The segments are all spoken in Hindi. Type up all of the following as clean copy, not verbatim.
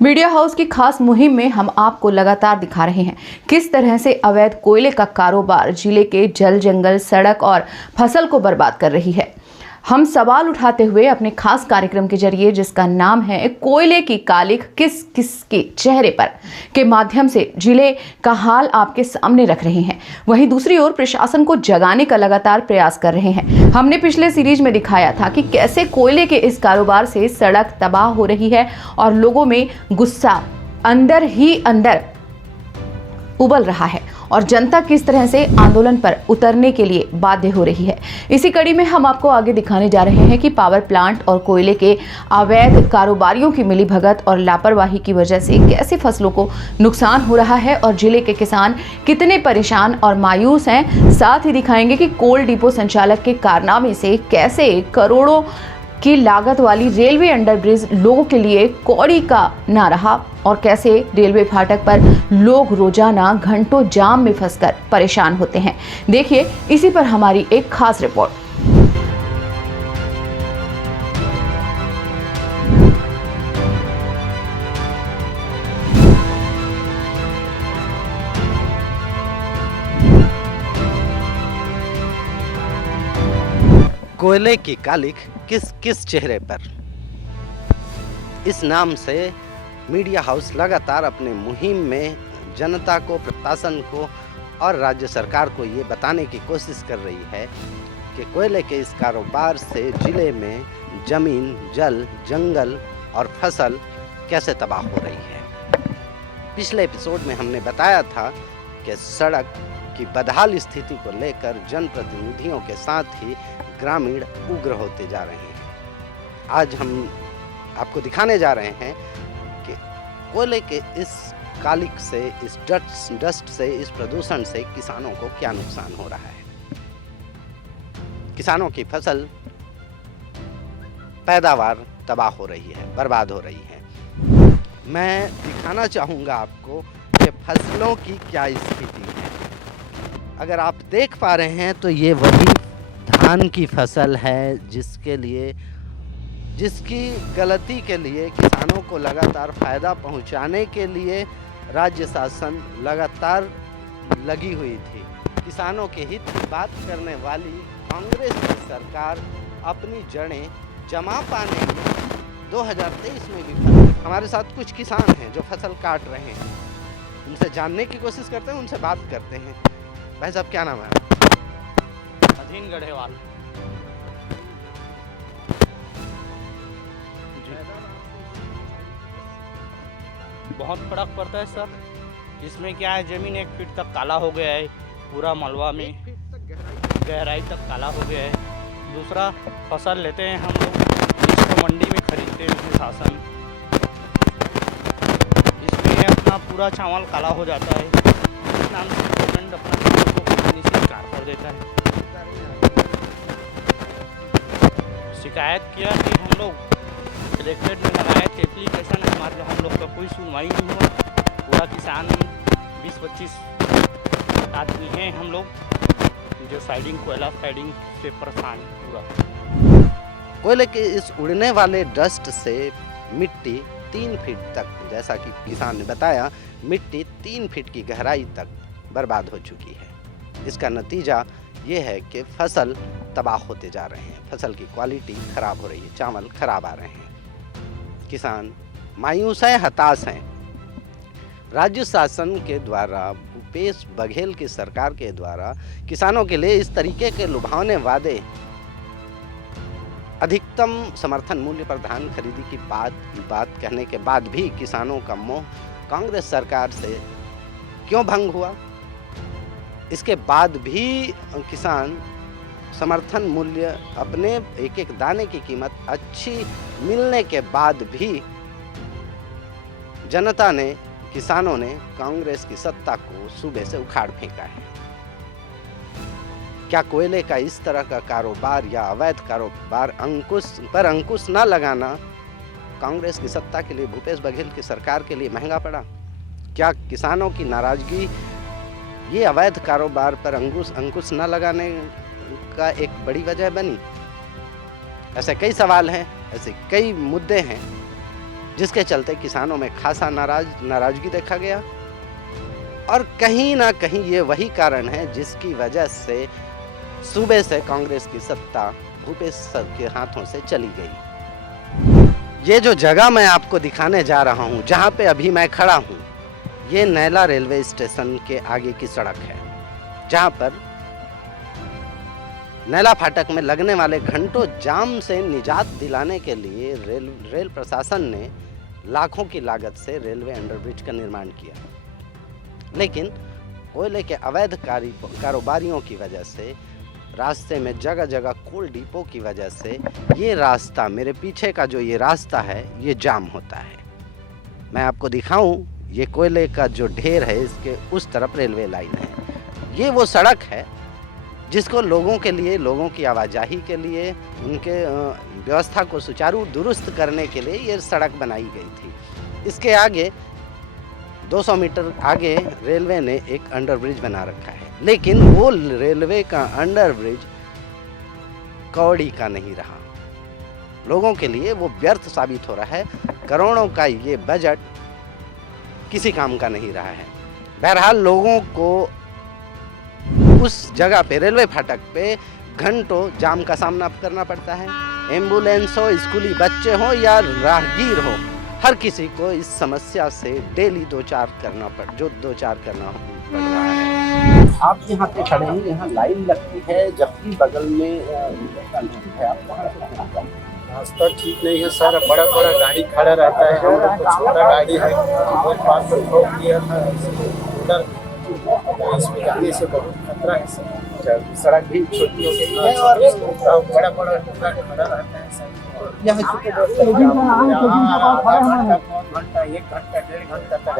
मीडिया हाउस की खास मुहिम में हम आपको लगातार दिखा रहे हैं किस तरह से अवैध कोयले का कारोबार जिले के जल, जंगल, सड़क और फसल को बर्बाद कर रही है। हम सवाल उठाते हुए अपने खास कार्यक्रम के जरिए, जिसका नाम है कोयले की कालिख किस किस के चेहरे पर, के माध्यम से जिले का हाल आपके सामने रख रहे हैं। वहीं दूसरी ओर प्रशासन को जगाने का लगातार प्रयास कर रहे हैं। हमने पिछले सीरीज में दिखाया था कि कैसे कोयले के इस कारोबार से सड़क तबाह हो रही है और लोगों में गुस्सा अंदर ही अंदर उबल रहा है और जनता किस तरह से आंदोलन पर उतरने के लिए बाध्य हो रही है। इसी कड़ी में हम आपको आगे दिखाने जा रहे हैं कि पावर प्लांट और कोयले के अवैध कारोबारियों की मिलीभगत और लापरवाही की वजह से कैसे फसलों को नुकसान हो रहा है और जिले के किसान कितने परेशान और मायूस हैं। साथ ही दिखाएंगे कि कोल डिपो संचालक के कारनामे से कैसे करोड़ों की लागत वाली रेलवे अंडरब्रिज लोगों के लिए कौड़ी का ना रहा और कैसे रेलवे फाटक पर लोग रोजाना घंटों जाम में फंसकर परेशान होते हैं। देखिए इसी पर हमारी एक खास रिपोर्ट। कोयले की कालिख किस किस चेहरे पर, इस नाम से मीडिया हाउस लगातार अपने मुहिम में जनता को, प्रशासन को और राज्य सरकार को ये बताने की कोशिश कर रही है कि कोयले के इस कारोबार से जिले में जमीन, जल, जंगल और फसल कैसे तबाह हो रही है। पिछले एपिसोड में हमने बताया था कि सड़क की बदहाल स्थिति को लेकर जनप्रतिनिधियों के साथ ही ग्रामीण उग्र होते जा रहे हैं। आज हम आपको दिखाने जा रहे हैं कि कोयले के इस कालिख से, इस डस्ट से, इस प्रदूषण से किसानों को क्या नुकसान हो रहा है। किसानों की फसल, पैदावार तबाह हो रही है, बर्बाद हो रही है। मैं दिखाना चाहूँगा आपको कि फसलों की क्या स्थिति है। अगर आप देख पा रहे हैं तो ये वही धान की फसल है जिसकी गलती के लिए किसानों को लगातार फ़ायदा पहुंचाने के लिए राज्य शासन लगातार लगी हुई थी। किसानों के हित की बात करने वाली कांग्रेस की सरकार अपनी जड़ें जमा पाने के 2023 में भी हमारे साथ कुछ किसान हैं जो फसल काट रहे हैं। उनसे जानने की कोशिश करते हैं, उनसे बात करते हैं। भाई साहब, क्या नाम है? अधीन गढ़ेवाल। बहुत फर्क पड़ता है सर। इसमें क्या है, ज़मीन 1 फीट तक काला हो गया है, पूरा मलबा में गहराई तक काला हो गया है। दूसरा, फसल लेते हैं हम लोग, इसको मंडी में खरीदते हैं शासन, इसमें अपना पूरा चावल काला हो जाता है। इस नाम से गवर्नमेंट अपना निश्चित कार कर देता है। शिकायत किया कि हम लोग कलेक्ट्रेट में लगाए थे एप्लीकेशन, हमारे हम लोग का कोई सुनवाई नहीं हुआ। पूरा किसान 20-25 आदमी हैं हम लोग जो साइडिंग, कोयला साइडिंग से परेशान पूरा। कोयले के इस उड़ने वाले डस्ट से मिट्टी 3 फीट तक, जैसा कि किसान ने बताया, मिट्टी 3 फीट की गहराई तक बर्बाद हो चुकी है। इसका नतीजा ये है कि फसल तबाह होते जा रहे हैं, फसल की क्वालिटी खराब हो रही है, चावल खराब आ रहे हैं। किसान मायूस हैं, हताश हैं। राज्य शासन के द्वारा, भूपेश बघेल की सरकार के द्वारा किसानों के लिए इस तरीके के लुभावने वादे, अधिकतम समर्थन मूल्य पर धान खरीदी की बात कहने के बाद भी किसानों का मोह कांग्रेस सरकार से क्यों भंग हुआ? इसके बाद भी किसान समर्थन मूल्य, अपने एक एक दाने की कीमत अच्छी मिलने के बाद भी जनता ने, किसानों ने कांग्रेस की सत्ता को सुबह से उखाड़ फेंका है। क्या कोयले का इस तरह का कारोबार या अवैध कारोबार अंकुश न लगाना कांग्रेस की सत्ता के लिए, भूपेश बघेल की सरकार के लिए महंगा पड़ा? क्या किसानों की नाराजगी ये अवैध कारोबार पर अंकुश न लगाने का एक बड़ी वजह बनी? ऐसे कई सवाल हैं, ऐसे कई मुद्दे हैं जिसके चलते किसानों में खासा नाराजगी देखा गया। और कहीं ना कहीं ये वही कारण है जिसकी वजह से सूबे से कांग्रेस की सत्ता भूपेश सर के हाथों से चली गई। ये जो जगह मैं आपको दिखाने जा रहा हूँ, जहाँ पे अभी मैं खड़ा हूँ, ये नैला रेलवे स्टेशन के आगे की सड़क है, जहाँ पर नैला फाटक में लगने वाले घंटों जाम से निजात दिलाने के लिए रेल प्रशासन ने लाखों की लागत से रेलवे अंडरब्रिज का निर्माण किया। लेकिन कोयले के अवैध कारोबारियों की वजह से, रास्ते में जगह जगह कोल डिपो की वजह से ये रास्ता, मेरे पीछे का जो ये रास्ता है, ये जाम होता है। मैं आपको दिखाऊं, ये कोयले का जो ढेर है, इसके उस तरफ रेलवे लाइन है। ये वो सड़क है जिसको लोगों के लिए, लोगों की आवाजाही के लिए, उनके व्यवस्था को सुचारू दुरुस्त करने के लिए ये सड़क बनाई गई थी। इसके आगे 200 मीटर आगे रेलवे ने एक अंडरब्रिज बना रखा है, लेकिन वो रेलवे का अंडरब्रिज कौड़ी का नहीं रहा। लोगों के लिए वो व्यर्थ साबित हो रहा है। करोड़ों का ये बजट किसी काम का नहीं रहा है। बहरहाल लोगों को उस जगह पे, रेलवे फाटक पे घंटों जाम का सामना करना पड़ता है। एम्बुलेंस हो, स्कूली बच्चे हो या राहगीर हो, हर किसी को इस समस्या से डेली दो चार करना पड़ रहा है। आप यहाँ पे खड़े हैं, यहाँ लाइन लगती है, जबकि बगल में है। आप कहाँ से? रास्ता ठीक नहीं है सर, बड़ा बड़ा गाड़ी खड़ा रहता है, हम लोग को छोटा गाड़ी है, और पास में ठोक दिया था उधर, इसमें जाने से बहुत खतरा है सर। सड़क भी छोटी हो गई है और बड़ा बड़ा टुकड़ा खड़ा रहता है सर। यहाँ की घंटा 1 घंटा 1.5 घंटा तक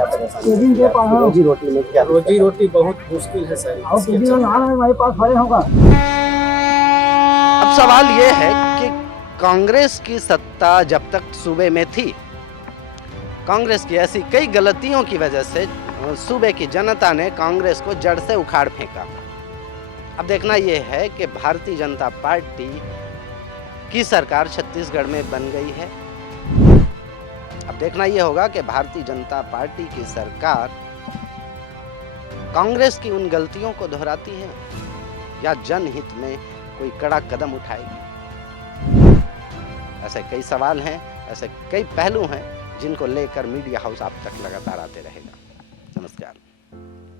रोजी रोटी में क्या? रोजी रोटी बहुत मुश्किल है सर। अब सवाल ये है कि कांग्रेस की सत्ता जब तक सूबे में थी, कांग्रेस की ऐसी कई गलतियों की वजह से सूबे की जनता ने कांग्रेस को जड़ से उखाड़ फेंका। अब देखना यह है कि भारतीय जनता पार्टी की सरकार छत्तीसगढ़ में बन गई है। अब देखना यह होगा कि भारतीय जनता पार्टी की सरकार कांग्रेस की उन गलतियों को दोहराती है या जनहित में कोई कड़ा कदम उठाएगी। ऐसे कई सवाल हैं, ऐसे कई पहलू हैं जिनको लेकर मीडिया हाउस आप तक लगातार आते रहेगा।